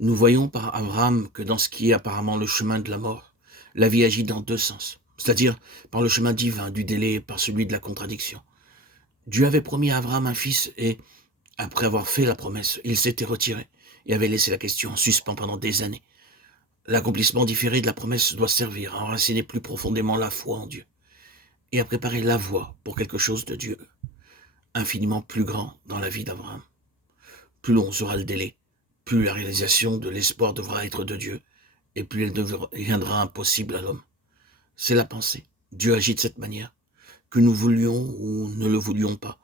Nous voyons par Abraham que dans ce qui est apparemment le chemin de la mort, la vie agit dans deux sens, c'est-à-dire par le chemin divin du délai et par celui de la contradiction. Dieu avait promis à Abraham un fils et, après avoir fait la promesse, il s'était retiré et avait laissé la question en suspens pendant des années. L'accomplissement différé de la promesse doit servir à enraciner plus profondément la foi en Dieu et à préparer la voie pour quelque chose de Dieu infiniment plus grand dans la vie d'Abraham. Plus long sera le délai, plus la réalisation de l'espoir devra être de Dieu, et plus elle deviendra impossible à l'homme. C'est la pensée. Dieu agit de cette manière. Que nous voulions ou ne le voulions pas,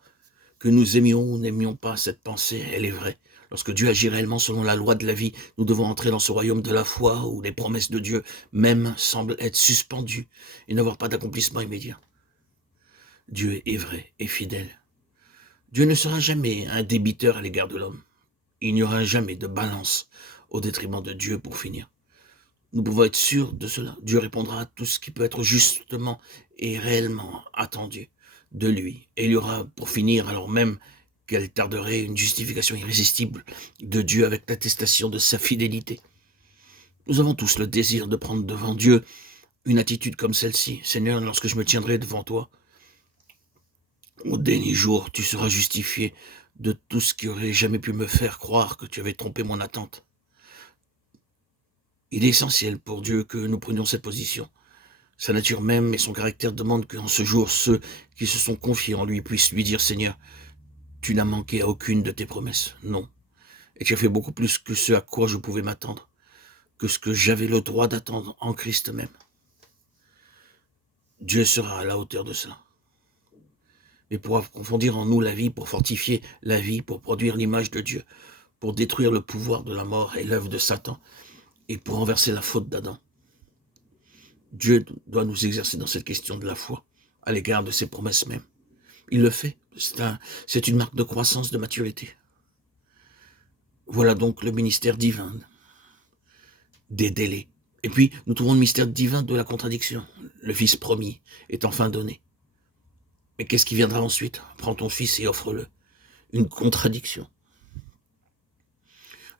que nous aimions ou n'aimions pas cette pensée, elle est vraie. Lorsque Dieu agit réellement selon la loi de la vie, nous devons entrer dans ce royaume de la foi où les promesses de Dieu même semblent être suspendues et n'avoir pas d'accomplissement immédiat. Dieu est vrai et fidèle. Dieu ne sera jamais un débiteur à l'égard de l'homme. Il n'y aura jamais de balance au détriment de Dieu pour finir. Nous pouvons être sûrs de cela. Dieu répondra à tout ce qui peut être justement et réellement attendu de lui. Et il y aura, pour finir, alors même qu'elle tarderait, une justification irrésistible de Dieu avec l'attestation de sa fidélité. Nous avons tous le désir de prendre devant Dieu une attitude comme celle-ci. Seigneur, lorsque je me tiendrai devant toi, au dernier jour, tu seras justifié de tout ce qui aurait jamais pu me faire croire que tu avais trompé mon attente. Il est essentiel pour Dieu que nous prenions cette position. Sa nature même et son caractère demandent qu'en ce jour, ceux qui se sont confiés en lui puissent lui dire « Seigneur, tu n'as manqué à aucune de tes promesses, non, et tu as fait beaucoup plus que ce à quoi je pouvais m'attendre, que ce que j'avais le droit d'attendre en Christ même. » Dieu sera à la hauteur de cela. Et pour approfondir en nous la vie, pour fortifier la vie, pour produire l'image de Dieu, pour détruire le pouvoir de la mort et l'œuvre de Satan, et pour renverser la faute d'Adam. Dieu doit nous exercer dans cette question de la foi, à l'égard de ses promesses mêmes. Il le fait. C'est une marque de croissance, de maturité. Voilà donc le ministère divin des délais. Et puis, nous trouvons le mystère divin de la contradiction. Le Fils promis est enfin donné. Mais qu'est-ce qui viendra ensuite? Prends ton Fils et offre-le. Une contradiction.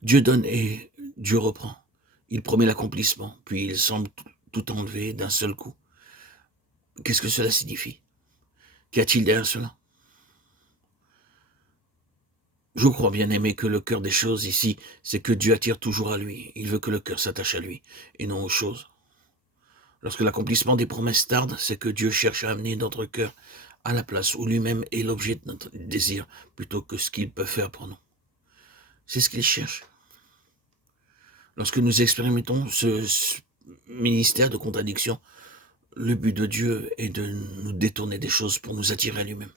Dieu donne et Dieu reprend. Il promet l'accomplissement, puis il semble tout enlever d'un seul coup. Qu'est-ce que cela signifie? Qu'y a-t-il derrière cela? Je crois, bien aimé, que le cœur des choses ici, c'est que Dieu attire toujours à lui. Il veut que le cœur s'attache à lui, et non aux choses. Lorsque l'accomplissement des promesses tarde, c'est que Dieu cherche à amener notre cœur à la place où lui-même est l'objet de notre désir, plutôt que ce qu'il peut faire pour nous. C'est ce qu'il cherche. Lorsque nous expérimentons ce ministère de contradiction, le but de Dieu est de nous détourner des choses pour nous attirer à lui-même.